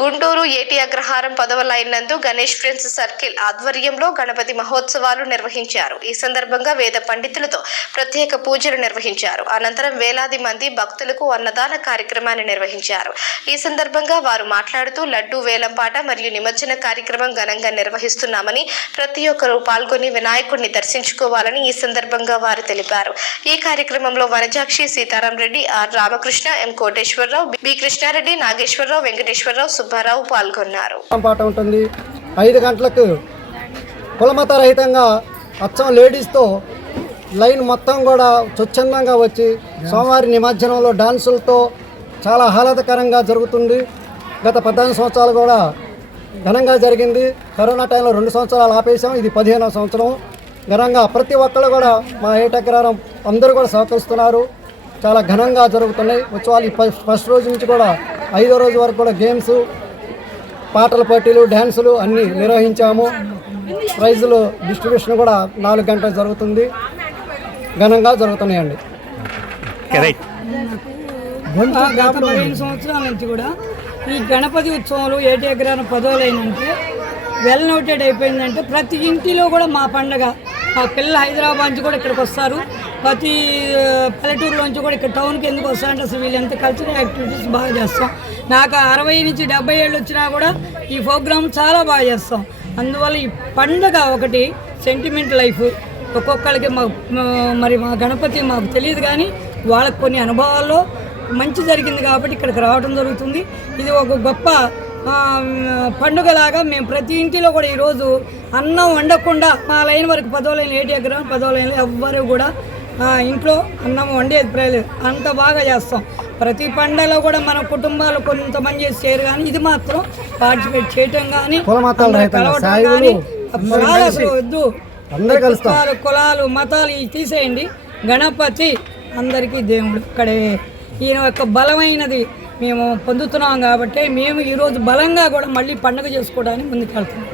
గుంటూరు ఏటి అగ్రహారం పదవ లైన్ నందు గణేష్ ఫ్రెండ్స్ సర్కిల్ ఆధ్వర్యంలో గణపతి మహోత్సవాలు నిర్వహించారు. ఈ సందర్భంగా వేద పండితులతో ప్రత్యేక పూజలు నిర్వహించారు. అనంతరం వేలాది మంది భక్తులకు అన్నదాన కార్యక్రమాన్ని నిర్వహించారు. ఈ సందర్భంగా వారు మాట్లాడుతూ లడ్డు వేలంపాట మరియు నిమజ్జన కార్యక్రమం ఘనంగా నిర్వహిస్తున్నామని ప్రతి ఒక్కరూ పాల్గొని వినాయకుడిని దర్శించుకోవాలని ఈ సందర్భంగా వారు తెలిపారు. ఈ కార్యక్రమంలో Vanajakshi Sitaram Reddy R Ramakrishna M Koteswararao B Krishnareddy Nageswararao Venkateswararao Subbarao పాల్గొన్నారు. పాట ఉంటుంది? ఐదు గంటలకు కులమత రహితంగా అచ్చం లేడీస్తో లైన్ మొత్తం కూడా స్వచ్ఛందంగా వచ్చి సోమవారి నిమజ్జనంలో డాన్సులతో చాలా ఆహ్లాదకరంగా జరుగుతుంది. గత పద్నాలుగు సంవత్సరాలు కూడా ఘనంగా జరిగింది. కరోనా టైంలో రెండు సంవత్సరాలు ఆపేసాం ఇది పదిహేనవ సంవత్సరం. ఘనంగా ప్రతి ఒక్కళ్ళు కూడా మా ఏటగ్రహారం అందరూ కూడా సహకరిస్తున్నారు. చాలా ఘనంగా జరుగుతున్నాయి. ఉత్సవాలు ఫస్ట్ ఫస్ట్ రోజు నుంచి కూడా ఐదో రోజు వరకు కూడా గేమ్స్ పాటల పోటీలు డ్యాన్సులు అన్నీ నిర్వహించాము. ప్రైజులు డిస్ట్రిబ్యూషన్ కూడా నాలుగు గంటలు జరుగుతుంది. ఘనంగా జరుగుతున్నాయండి. ఆ గత పదిహేను సంవత్సరాల నుంచి కూడా ఈ గణపతి ఉత్సవంలో ఏటి ఎకరాన పదవులైనంటే వెల్ నోటెడ్ అయిపోయిందంటే ప్రతి ఇంటిలో కూడా మా పండగ పిల్లలు హైదరాబాద్ నుంచి కూడా ఇక్కడికి వస్తారు. ప్రతి ఆ, పల్లెటూరులోంచి కూడా ఇక్కడ టౌన్కి ఎందుకు వస్తారంటే అసలు వీళ్ళు ఎంత కల్చరల్ యాక్టివిటీస్ బాగా చేస్తాం. నాకు అరవై నుంచి డెబ్బై ఏళ్ళు వచ్చినా కూడా ఈ ప్రోగ్రామ్ చాలా బాగా చేస్తాం. అందువల్ల ఈ పండగ ఒకటి సెంటిమెంట్ లైఫ్ ఒక్కొక్కరికి మా మరి మా గణపతి మాకు తెలియదు కానీ వాళ్ళకి కొన్ని అనుభవాల్లో మంచి జరిగింది కాబట్టి ఇక్కడికి రావడం జరుగుతుంది. ఇది ఒక గొప్ప పండుగలాగా మేము ప్రతి ఇంటిలో కూడా ఈరోజు అన్నం వండకుండా మా లైన్ వరకు పదో లైన్ ఏటి ఎకరా పదో లైన్లో ఎవ్వరు కూడా ఇంట్లో అన్నం వండేది ప్రయలేదు అంత బాగా చేస్తాం. ప్రతి పండగలో కూడా మన కుటుంబాలు కొంతమంది చేసి చేయరు కానీ ఇది మాత్రం పార్టిసిపేట్ చేయటం కానీ కలవటం కానీ అసలు వద్దు. కులాలు కులాలు మతాలు ఇవి తీసేయండి. గణపతి అందరికీ దేవుడు ఇక్కడే ఈయన యొక్క బలమైనది. మేము పొందుతున్నాం కాబట్టి మేము ఈరోజు బలంగా కూడా మళ్ళీ పండుగ చేసుకోవడానికి ముందుకు వెళ్తున్నాం